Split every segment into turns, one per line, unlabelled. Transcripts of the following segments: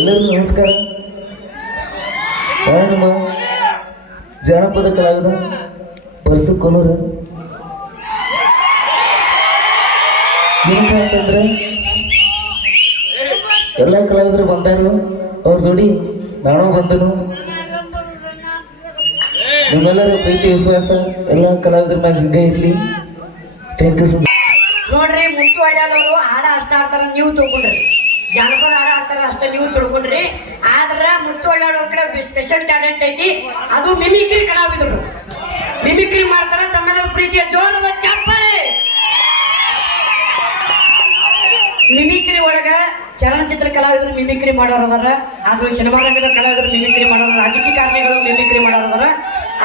ಎಲ್ಲರಿಗೂ ನಮಸ್ಕಾರ. ನಮ್ಮ ಜನಪದ ಕಲಾವಿದ ಪರ್ಸು ಕೊಲೂರ ಏನಪ್ಪ ಅಂತಂದ್ರೆ, ಎಲ್ಲ ಕಲಾವಿದರು ಬಂದಾರು ಅವ್ರ ಜೋಡಿ ನಾನು ಬಂದನು. ನಿಮ್ಮೆಲ್ಲರ ಪ್ರೀತಿ, ವಿಶ್ವಾಸ, ಎಲ್ಲ ಕಲಾವಿದರ ಮ್ಯಾಗ ಹಿಂಗೆ ಇರಲಿ. ಯು
ನೋಡ್ರಿ, ಮುತ್ತು ಹಳ್ಳಿಯವರು ಹಾಡ ಅಷ್ಟ ಆಡ್ತಾರ ನೀವು ತಿಳ್ಕೊಂಡ್ರಿ ಜಾನಪದ ಹಾಡ ಆಡ್ತಾರ ಅಷ್ಟೇ ನೀವು ತಿಳ್ಕೊಂಡ್ರಿ. ಆದ್ರ ಮುತ್ತು ಹಳ್ಳಿಯವ್ರ ಕಡೆ ಸ್ಪೆಷಲ್ ಟ್ಯಾಲೆಂಟ್ ಐತಿ. ಅದು ಮಿಮಿಕ್ರಿ ಕಲಾವಿದರು. ಮಿಮಿಕ್ರಿ ಮಾಡ್ತಾರೆ ತಮ್ಮೆಲ್ಲರ ಪ್ರೀತಿಯ ಜೋರದ ಚಪ್ಪಲಿ! ಮಿಮಿಕ್ರಿ ಒಳಗ ಚಲನಚಿತ್ರ ಕಲಾವಿದರು ಮಿಮಿಕ್ರಿ ಮಾಡೋರು ಅದಾರ. ಅದು ಸಿನಿಮಾ ರಂಗದ ಕಲಾವಿದರು ಮಿಮಿಕ್ರಿ ಮಾಡೋರು ರಾಜಕೀಯಕಾರಣಿಗಳು ಮಿಮಿಕ್ರಿ ಮಾಡೋರು ಅದಾರ.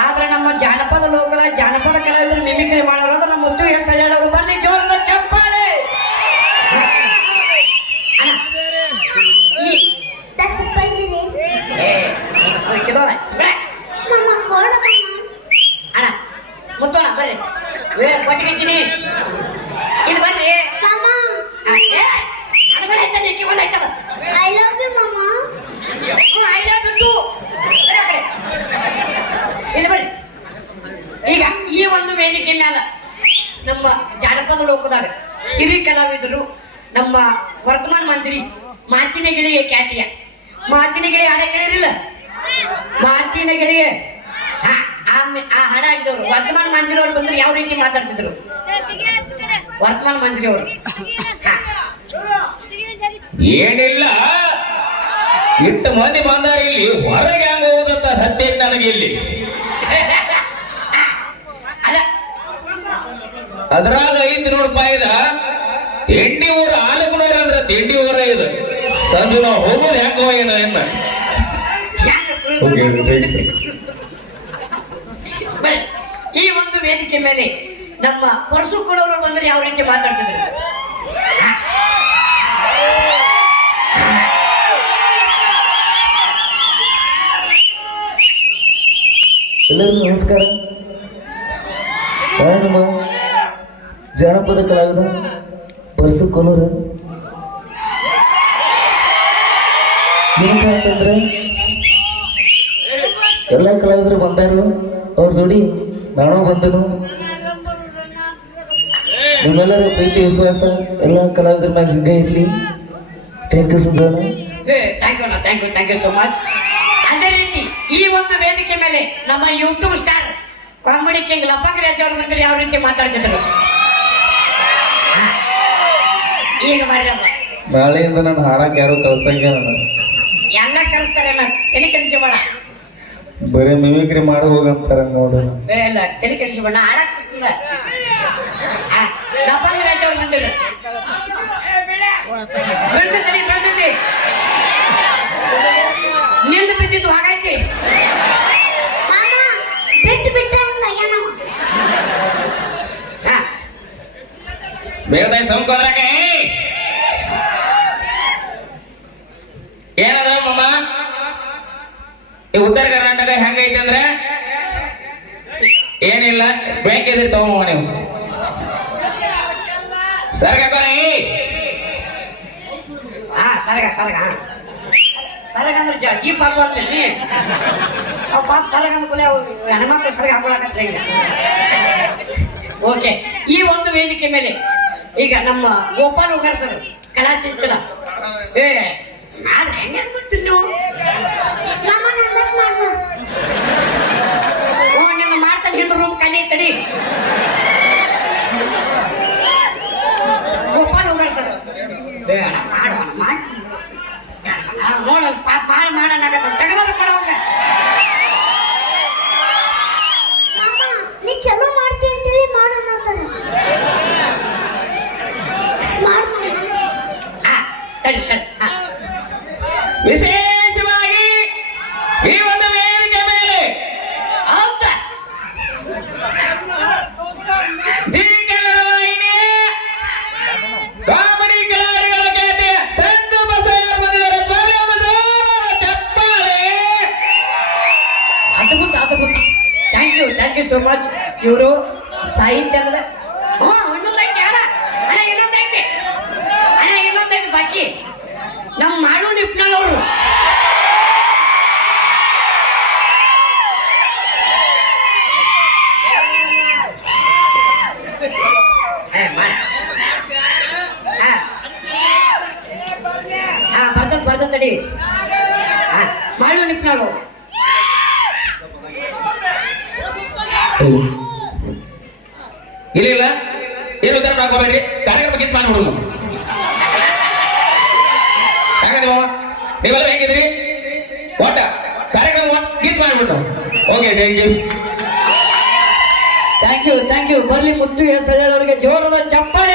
ಆದ್ರೆ ನಮ್ಮ ಜಾನಪದ ಲೋಕದ ಜಾನಪದ ಕಲಾವಿದರು ಮಿಮಿಕ್ರಿ ಮಾಡೋರು ಅದಾರ ನಮ್ಮ ಮುತ್ತು ಎಸ್ ಹಳ್ಳಿಯವರು ಬರ್ಲಿ ಜೋರದ ಚಪ್ಪಾಳೆ ಅಣ್ಣ, ಈ-
ದಸ್ ರೂಪಾಯಿ ಬಿಡಿ
ಏ, ಇದೊಂದ, ಬಿಡೆ.
ನಮ್ಮ ಕೊಡಮ್ಮ
ಅಣ್ಣ ಮುತ್ತೋಣ ಬರ್ರಿ ಏ ಇಲ್ಲಿ ಬರ್ರಿ.
ಐ ಲವ್ ಯು ಮಾಮ.
ಹ್ಞೂ, I love you too. ಬರ್ರಿ ಆ ಕಡೆ. ಇಲ್ಲಿ ಬರ್ರಿ. ಈಗ ಈ ಒಂದು ವೇದಿಕೆ ಮ್ಯಾಲ ನಮ್ಮ ಜಾನಪದ ಲೋಕದಾಗ ಹಿರಿಯ ಕಲಾವಿದರು ನಮ್ಮ ವರ್ತಮಾನ ಮಂತ್ರಿ ಮಾತಿನ ಗಿಳಿಯ ಖ್ಯಾತಿಯ. ಮಾತಿನ ಗಿಳಿ ಹಾಡ ಕೇಳಿರಿಲ್ಲ ಮಾತಿನ ಗಿಳಿಯ ಆ ಹಣ ಹಾಡ ಹಾಡಿದವರು ವರ್ತಮಾನ ಮಂಜರಿ ಅವ್ರು ಬಂದ್ರೆ ಯಾವ ರೀತಿ ಮಾತಾಡ್ತಿದ್ರು? ವರ್ತಮಾನ ಮಂಜರಿ ಅವರು
ಏನಿಲ್ಲ. ಇಟ್ಟು ಮಂದಿ ಬಂದಾರ ಇಲ್ಲಿ. ಹೊರಗೆ ಹಂಗ ಹೋದಂತ ಹತ್ತೆ ನನಗೆ ಇಲ್ಲಿ?
ಅದ
ಅದ್ರಾಗ ಐದು ನೂರು ರೂಪಾಯಿದ ತಿಂಡಿ ಊರ ಆಲಕನೂರ ಅಂದ್ರ ತಿಂಡಿ ಊರ ಇದು. ಸಂಜು ನಾವು ಹೋಗೋದು ಹೆಂಗೋ ಏನೋ ಏನ
ವೇದಿಕೆ ಮೇಲೆ ನಮ್ಮ ಪರಸುಕ್ಕಳವರು ಬಂದ್ರೆ ಯಾವ ರೀತಿ ಮಾತಾಡ್ತಿದ್ರು?
ಎಲ್ಲರಿಗೂ ನಮಸ್ಕಾರ. ನಮ್ಮ ಜನಪದ ಕಲಾವಿದ ಪರಸು ಏನಪ್ಪ ಅಂತಂದ್ರೆ, ಎಲ್ಲ ಕಲಾವಿದರು ಬಂದಾರು. ಅವ್ರ ಜೋಡಿ ನಾನು ಬಂದನು. ನಿಮ್ಮೆಲ್ಲರ ಪ್ರೀತಿ ವಿಶ್ವಾಸ ಎಲ್ಲ ಕಲಾವಿದರ ಮ್ಯಾಗ ಹಿಂಗೆ ಇರಲಿ. Thank you Sudhana
thank you thank you thank you so much ಅದೇ ರೀತಿ ಈ ಒಂದು ವೇದಿಕೆ ಮೇಲೆ ನಮ್ಮ YouTube star comedy king Lappang ಅವ್ರ ಬಂದ್ರೆ ಯಾವ ರೀತಿ ಮಾತಾಡ್ತಿದ್ರು? ಈಗ ಬರ್ರಿ ಅಲ್ಲ
ನಾಳೆಯಿಂದ ನಾನು ಹಾಡಕ್ಕೆ ಯಾರು ಕಳ್ಸಂಗೆ
ಎಲ್ಲ ಕರೆಸ್ತಾರೆ ನಾನು ತಲೆ ಕೆಡಿಸಬೇಡ
ಬರೀ ಮಿಮಿಕ್ರಿ ಮಾಡಿ ಹೋಗಂತಾರ ನೋಡು.
ಏ, ಇಲ್ಲ ತಲೆ ಕೆಡಿಸಬೇಡ ಆಡಕ್ ಕಳಿಸ್ತದ ಲಪ್ಪಂಗ್ ರಾಜ್ ಅವ್ರು ಬಂದಿದ್ರು ಬೀಳ್ತೈತಿ ಬೀಳ್ತೈತಿ. ನಿಂದು ಬಿದ್ದಿದ್ದು ಹಾಗೈತಿ.
ಮಾಮ ಬಿಟ್ಟು ಬಿಟ್ಟು ಆಗ್ಯಾನವ
ಹಾ
ಬೇಡ ಸಂಕೋದ್ರಾಗೆ ಏನದ ಮಮ್ಮ ಈ ಉತ್ತರ ಕರ್ನಾಟಕ ಹೆಂಗೈತೆ ಅಂದ್ರೆ ಏನಿಲ್ಲ ಬ್ಯಾಂಕ್ ಎದುರು ತಗೊಂಬ ನೀವು. ಕೊನೆ
ಹಾ ಸರ್ಗ ಸರ್ಗ. ಸರ್ಗ ಅಂದ್ರೆ ಜೀಪ್ ಹಾಕು ಅಂತೀನಿ ಅವ್ ಪಾಪ ಸರ್ಗ ಅಂದ್ಕೂಲೆ ಅವು ಹೆಣ್ಮಕ್ಳು ಸರ್ಗ ಹಾಕೊಳಕತ್ರ ಈಗ. ಓಕೆ ಈ ಒಂದು ವೇದಿಕೆ ಮೇಲೆ ಈಗ ನಮ್ಮ ಗೋಪಾಲ್ ಉಗರ್ ಸರ್ ಕಲಾ ಸಿಂಚನ. ಏ ನಾನು ಹೆಂಗೆ ಮಾಡ್ತೀನಿ ನೀವು
ಮಾಡ
ಓ ನಿನ್ನ ಮಾಡ್ತಾನೆ ಹಿಂದೆ ರೂಮ್ ಖಾಲಿ ತಡಿ ಗೋಪಾಲ್ ಉಗರ್ ಸರ್ ಏ ಮಾಡೋಣ ಮಾಡ್ತೀನಿ ನೋಡಲ್ಲ ಪಾಪ ಮಾಡಿ ಮಾಡೋಣ ತೆಗೆದಾರ ಕೊಡೋಂಗ
ಮಾಮ ನೀ ಚಲೋ ಮಾಡ್ತಿ ಅಂತೇಳಿ ಮಾಡೋಣ ಅಂತಾರ ಮಾಡ್ ಮಾಮ.
ಹಾ ತಡಿ ತಡಿ ಹಾ
ವಿಶೇಷವಾಗಿ ಈ ಒಂದು ವೇದಿಕೆ ಮೇಲೆ
ಅಂತ
ಜಿ ಕನ್ನಡ ವಾಹಿನಿಯ ಕಾಮಿಡಿ ಕಲಾವಿದರ ಖ್ಯಾತಿಯ ಚಪ್ಪಾಳೆ.
ಅದ್ಭುತ ಅದ್ಭುತ. Thank you thank you so much ಇವರು ಸಾಹಿತ್ಯ
ಐತಿ ಹಾ, ಮಾಡು ನಿಪ್ನಾಳು
ಇಲ್ಲ ಇಲ್ಲ. ಏನು ಉತ್ತರ ಮಾಡ್ಕೋಬೇಡ್ರಿ? ಕಾರ್ಯಕ್ರಮ ಗೀತ್ ಮಾಡಿ ಯಾಕಂದ್ರೆ ಮಾಮ ನೀವೆಲ್ಲ ಹೆಂಗಿದ್ರಿ ಒಟ್ಟ. ಕಾರ್ಯಕ್ರಮ ಗೀತ್ ಮಾಡ್ಬಿಟ್ಟು. Okay thank you
thank you thank you ಬರ್ಲಿ ಮುತ್ತು ಹೆಸರು ಅವರಿಗೆ ಜೋರದ ಚಪ್ಪಾಳೆ